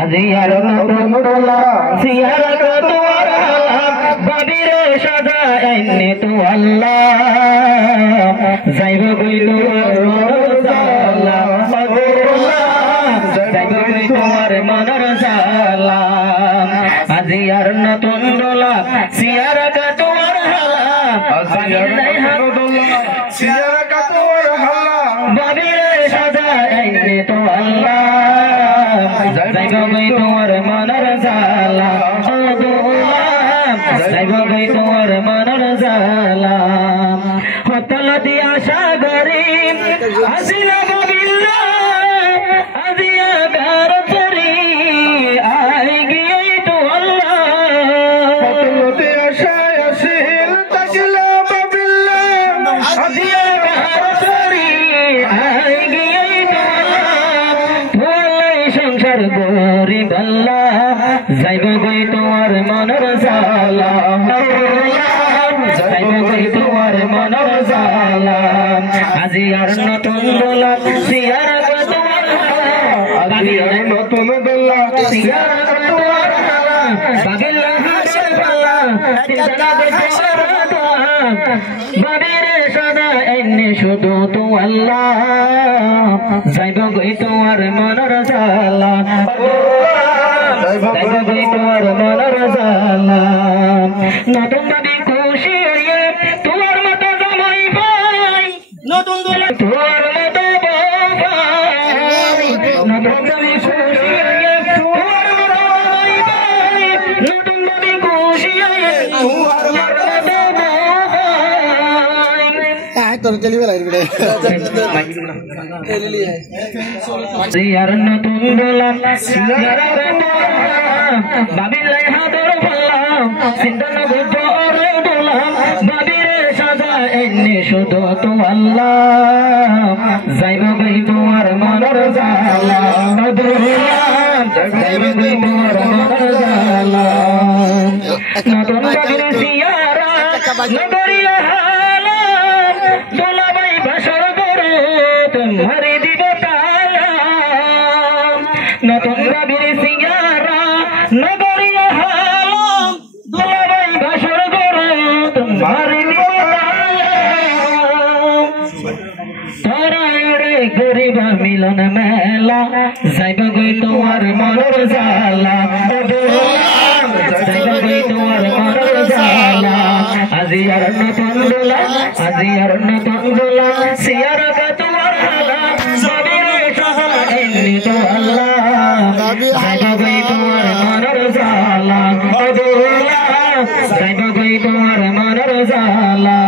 আজিয়ার নতুন দোলা সিয়ারত তোমার বাবিরে সাজা এনে তো আল্লাহ যাইব কই তোমার রোজালা যাইব কই তোমার মনের জালা আজিয়ার নতুন দোলা সিয়ারত তোমার হালা আজিয়ার নতুন দোলা সিয়ারত তোমার হালা বাবিরে সাজা এনে তো আল্লাহ যাইব কই তোমার মনের জালা ও দোলা যাইব কই তোমার মনের জালা হতলতি আশা করি আসিলা বিল্লাহ আজিয়া গার করি আই গিয়ে তো আল্লাহ হতলতি আশা আসিল তাকিলা বিল্লাহ আজিয়া গার করি আই গিয়ে তো আল্লাহ ভোলাই সংসার গরিব আল্লাহ যাইব কই তোমার মনের জালা যাইব কই তোমার মনের জালা আজিয়ার নতুন দোলা সিয়ারত তোমার আজিয়ার নতুন দোলা সিয়ারত তোমার বাবিল্লা হাসের পাল্লা চিন্তা বাবিরে সদা এনে শুধু তো আল্লাহ যাইব কই তোমার মনের জালা যাইব কই তোমার মনের জালা নতুন বাবি খুশি হইয়ে তোমার মতো জামাই পাই নতুন দোলা তোমার মতো বউ পাই নতুন বাবি খুশি হইয়ে তোমার মতো জামাই পাই নতুন বাবি খুশি হইয়ে তোমার মতো বউ পাই তোর চলিবে লাগবে সিয়ার নতুন দোলা সিয়ার বাবিলাই হাতর পাল্লা সিন্ধন গুদ্ধ ওরে দোলা বাবিরে সাজা এনে শুধু তো আল্লাহ যাইব কই তোমার মনের জালা যাইব কই তোমার মনের জালা নতুন বাবিরে সিয়ারা নগরিয়া হালা দোলা বাই বাসর করো তোমারে দিব তালা নতুন বাবিরে সিয়ারা নগরিয়া হালা দোলা বাই বাসর করো তোমারে দিব তালা তোরা রে গরিবা মিলন মেলা যাইব কই তোমার মনের জালা যাইব কই তোমার মনের জালা আজিয়ার নতুন দোলা আজিয়ার নতুন দোলা সিয়ারত তোমার হালা বাবিরে সাজা এনে তো আল্লাহ যাইব কই তোমার মনের জালা ও দোলা যাইব কই তোমার মনের জালা